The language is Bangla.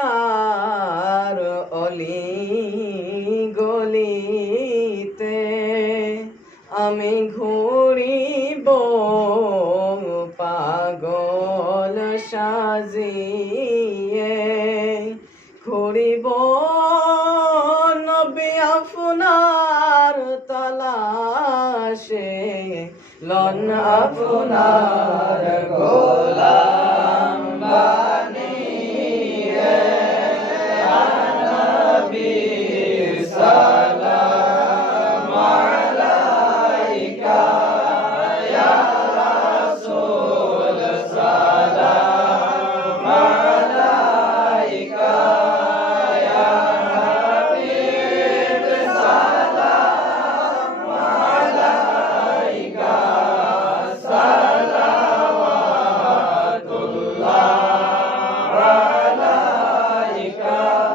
মদিনার অলি গলিতে আমি ঘুরিব পাগল সাজিয়ে ঘুরিব নবী আপনার তালাশে লন আপনার